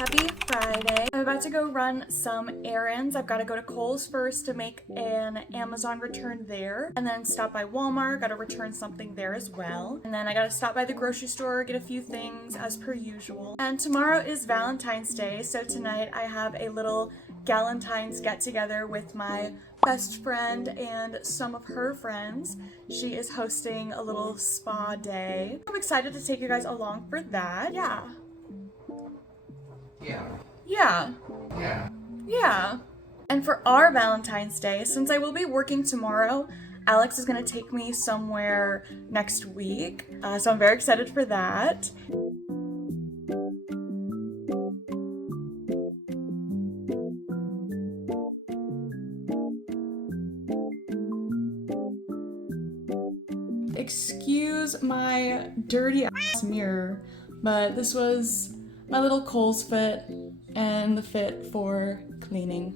Happy Friday. I'm about to go run some errands. I've got to go to Kohl's first to make an Amazon return there, and then stop by Walmart, got to return something there as well. And then I got to stop by the grocery store, get a few things as per usual. And tomorrow is Valentine's Day, so tonight I have a little galentines get together with my best friend and some of her friends. She is hosting a little spa day. I'm excited to take you guys along for that. Yeah. And for our Valentine's Day, since I will be working tomorrow, Alex is gonna take me somewhere next week. So I'm very excited for that. Excuse my dirty ass mirror, but this was my little Kohl's fit and the fit for cleaning.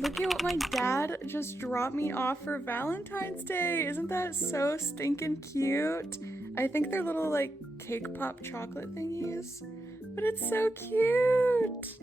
Look at what my dad just dropped me off for Valentine's Day. Isn't that so stinking cute? I think they're little like cake pop chocolate thingies, but it's so cute.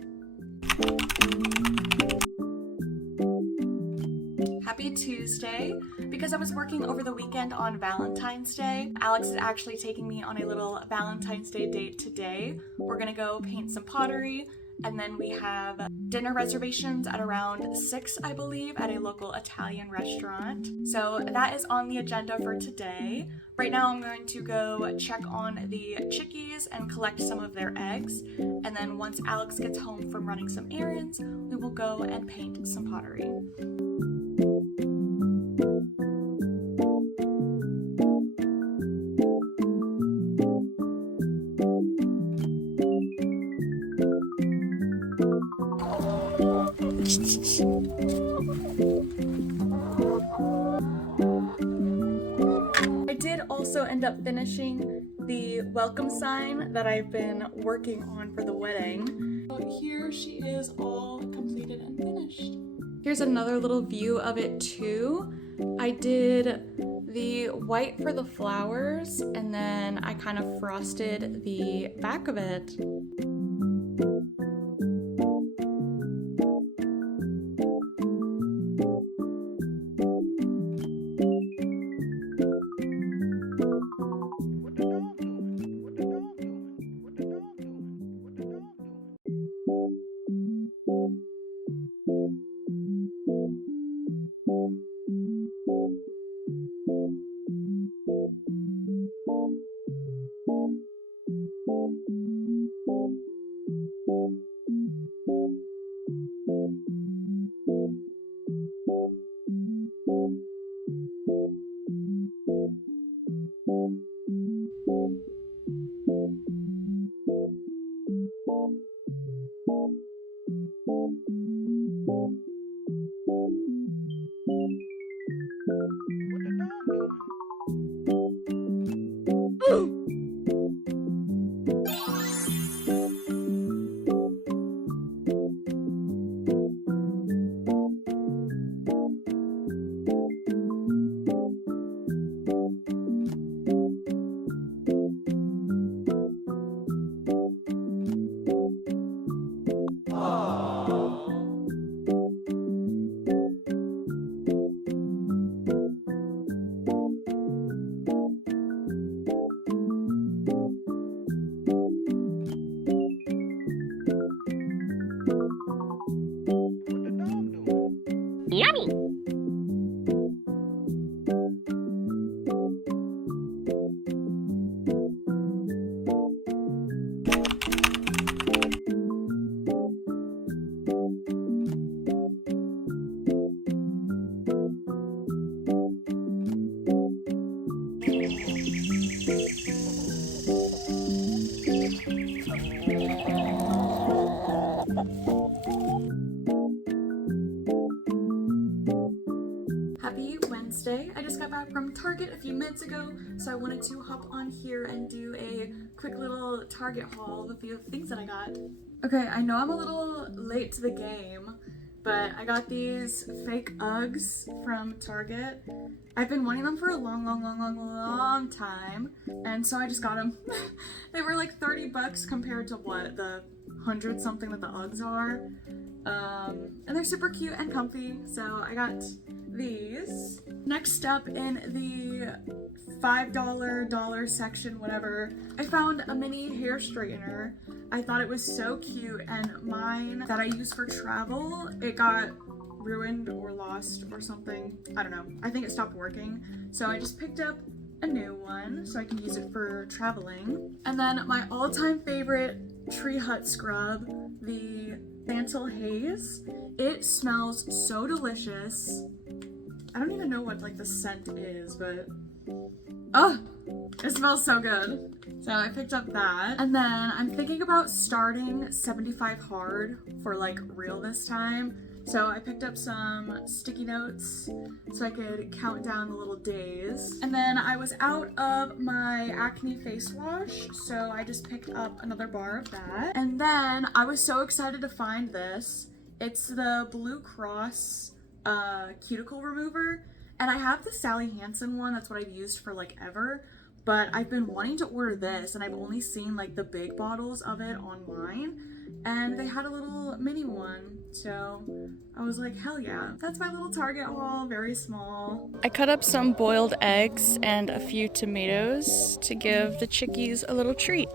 Happy Tuesday. Because I was working over the weekend on Valentine's Day, Alex is actually taking me on a little Valentine's Day date today. We're gonna go paint some pottery, and then we have dinner reservations at around 6, I believe, at a local Italian restaurant. So that is on the agenda for today. Right now I'm going to go check on the chickies and collect some of their eggs. And then once Alex gets home from running some errands, we will go and paint some pottery. I did also end up finishing the welcome sign that I've been working on for the wedding. So here she is, all completed and finished. Here's another little view of it too. I did the white for the flowers, and then I kind of frosted the back of it. Yummy! from Target a few minutes ago, so I wanted to hop on here and do a quick little Target haul of a few things that I got. Okay, I know I'm a little late to the game, but I got these fake Uggs from Target. I've been wanting them for a long time, and so I just got them. They were like 30 bucks compared to what, the 100 something that the Uggs are. And they're super cute and comfy, so I got these. Next up in the $5 section, whatever, I found a mini hair straightener. I thought it was so cute, and mine that I use for travel, it got ruined or lost or something. I don't know. I think it stopped working. So I just picked up a new one so I can use it for traveling. And then my all-time favorite tree hut scrub, the Santal Haze. It smells so delicious. I don't even know what like the scent is, but oh, it smells so good. So I picked up that. And then I'm thinking about starting 75 hard for like real this time. So I picked up some sticky notes so I could count down the little days. And then I was out of my acne face wash, so I just picked up another bar of that. And then I was so excited to find this. It's the Blue Cross cuticle remover. And I have the Sally Hansen one, that's what I've used for like ever. But I've been wanting to order this, and I've only seen like the big bottles of it online. And they had a little mini one, so I was like, hell yeah. That's my little Target haul, very small. I cut up some boiled eggs and a few tomatoes to give the chickies a little treat.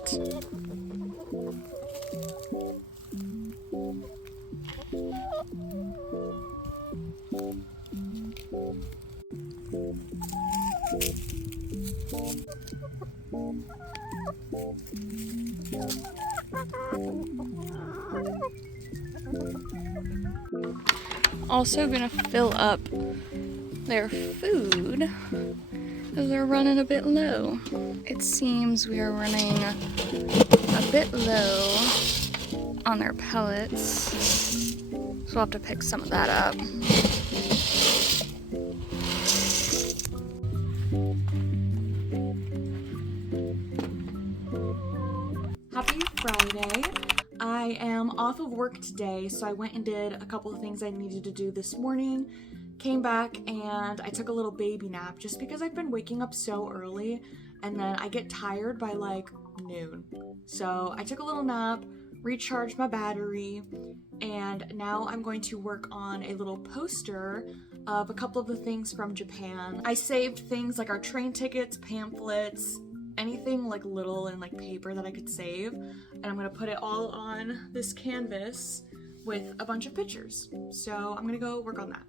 Also gonna fill up their food as they're running a bit low. It seems we are running a bit low on their pellets, so we'll have to pick some of that up. Happy Friday. I am off of work today, so I went and did a couple of things I needed to do this morning. Came back and I took a little baby nap just because I've been waking up so early and then I get tired by like noon. So I took a little nap, recharged my battery, and now I'm going to work on a little poster of a couple of the things from Japan. I saved things like our train tickets, pamphlets, anything like little and like paper that I could save, and I'm gonna put it all on this canvas with a bunch of pictures. So I'm gonna go work on that.